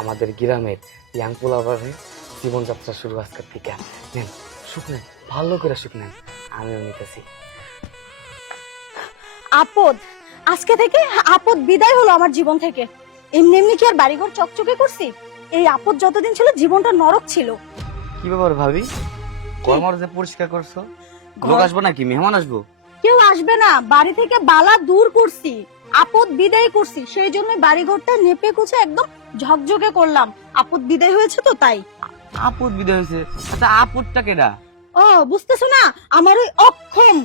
আমাদের গ্রামের ইয়াং পোলাপানের জীবনযাত্রা শুরু আজকের থেকে। নেন সুখ নেন, ভালো করে সুখ নেন, আমিও নিতেছি। আপদ, আজকে থেকে আপদ বিদায় হলো আমার জীবন থেকে। এমনি এমনি কি আর বাড়িঘর চকচকে করছি? এই আপদ যতদিন ছিল জীবনটা নরক ছিল। কি ব্যাপার ভাবি, ঘর যে পরিষ্কার করছো? লোক আসবো নাকি, মেহমান আসবো? কেউ আসবে না, বাড়ি থেকে বালা দূর করছি, আপদ বিদায় করছি, সেই জন্য বাড়িঘরটা নেপে কুচে একদম ঝকঝকে করলাম। আপদ বিদায় হয়েছে তো তাই। আপদ বিদায় হয়েছে? আচ্ছা আপদটা কেডা? ও বুঝতেছো না, আমার ওই অক্ষম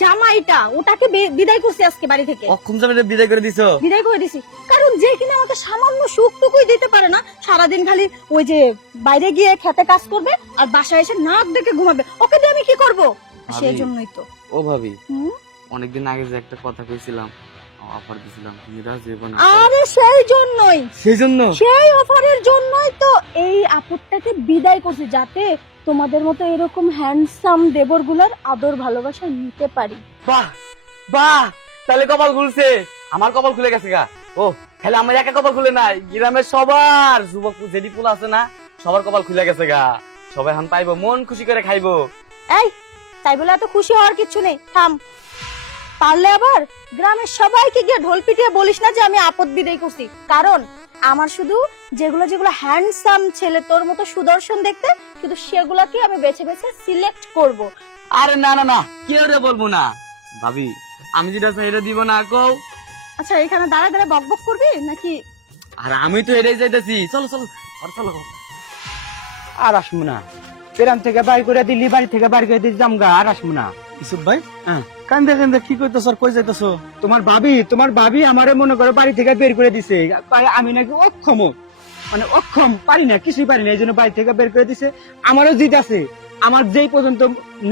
জামাইটা, ওটাকে বিদায় করছি আজকে বাড়ি থেকে। অক্ষম জামাইটা বিদায় করে দিছো? বিদায় করে দিছি, কারণ যে কিনা আমাকে সামান্য সুখটুকুই দিতে পারে না, সারাদিন খালি ওই যে বাইরে গিয়ে খেতে কাজ করবে আর বাসায় এসে নাক ডেকে ঘুমাবে, ওকে দিয়ে আমি কি করব? সেই জন্যই তো। ও ভাবি, হুম? অনেকদিন আগে যে একটা কথা কইছিলাম, অফার দিছিলাম, তুমি রাজি হবে না? আরে সেই জন্যই, সেই জন্য সেই অফারের জন্যই তো এই আপদটাকে বিদায় করছি, যাতে তোমাদের মতো এরকম হ্যান্ডসাম দেবরগুলোর আদর ভালোবাসা নিতে পারি। বাহ বাহ, তাহলে কপাল খুলছে, আমার কপাল খুলে গেছে গা। ও তাহলে আমার একা কপাল খুলে নাই, গ্রামের সবার যুবক যেডি পোলা আছে না, সবার কপাল খুলে গেছে গা। সবাই হান পাইবো, মন খুশি করে খাইবো। এই, তাই বলে এত খুশি হওয়ার কিছু নেই, থাম। পারলে আবার গ্রামের সবাইকে গিয়ে ঢোল পিটিয়ে বলিস না যে আমি আপদ বিদায় করছি, কারণ আমার শুধু যেগুলো যেগুলো হ্যান্ডসাম ছেলে তোর মতো সুদর্শন দেখতে, শুধু সেগুলাকে আমি বেছে বেছে সিলেক্ট করব। আরে না না না, কেউ রে বলবো না ভাবি, আমি যেটা চাই এটা দিব না কও। আচ্ছা, এখানে দাঁড়া দাঁড়া বকবক করবি নাকি? আর আমি তো এটাই চাইতেছি, চলো চলো আর চলো। আর আসবো না, পেরান থেকে বাড়ি করে দিলি, বাড়ি থেকে বাড়ি করে দিলি জামগা, আর আসবো না। ইসুফ ভাই, হ্যাঁ, কান্দে কান্দে কি কইতেছ আর কই যাইতেছ? তোমার ভাবি আমারে মনে করো বাড়ি থেকে বের করে দিছে, আমি নাকি অক্ষম, মানে অক্ষম, পারি না, কিছুই পারি না, এই জন্য বাড়ি থেকে বের করে দিছে। আমারও জিদ আছে, আমার যেই পর্যন্ত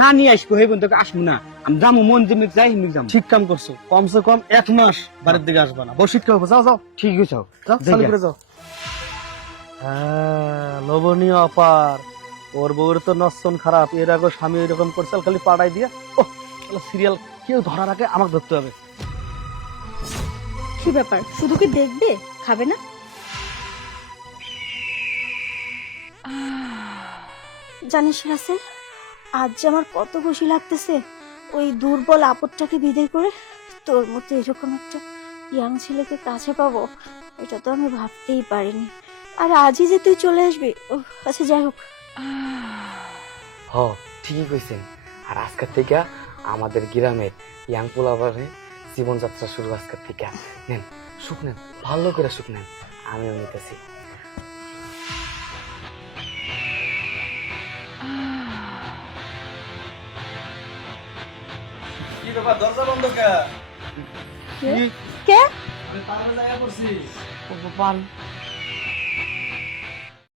না নিয়ে আসবো সেই পর্যন্ত আসবো না। আমি যাবো, মন জিমিক যাই হিমিক যাবো। ঠিক কাম করছো, কমসে কম 1 মাস বাড়ির দিকে আসবা না, বসিত খাবো। যাও যাও ঠিক আছে, যাও, চালু করে যাও। হ্যাঁ, লোভনীয় অপার, ওর বউর তো নচ্ছন খারাপ, এর আগে স্বামী এরকম করছে, খালি পাড়াই দিয়ে ও সিরিয়াল কেউ ধরার আগে আমাকে ধরতে হবে। কি ব্যাপার, শুধু কি দেখবে, খাবে না? জানিস রাসেল, আজ যে আমার কত খুশি লাগতেছে ওই দুর্বল আপদটাকে বিদায় করে তোর মতো এরকম একটা ইয়াং ছেলেকে কাছে পাবো, এটা তো আমি ভাবতেই পারিনি। আর আজই যে তুই চলে আসবি, আচ্ছা যাই হোক। হ ঠিকই কইছেন, আর আজকের থেকে আমাদের গ্রামের ইয়াং পোলাপানের জীবনযাত্রা শুরু আজকের থেকে। নেন সুখ নেন, ভালো করে সুখ নেন, আমিও নিতেছি। কি ব্যাপার, দরজা বন্ধ কে? কে? আমি পাগল জায়গা করছি। পান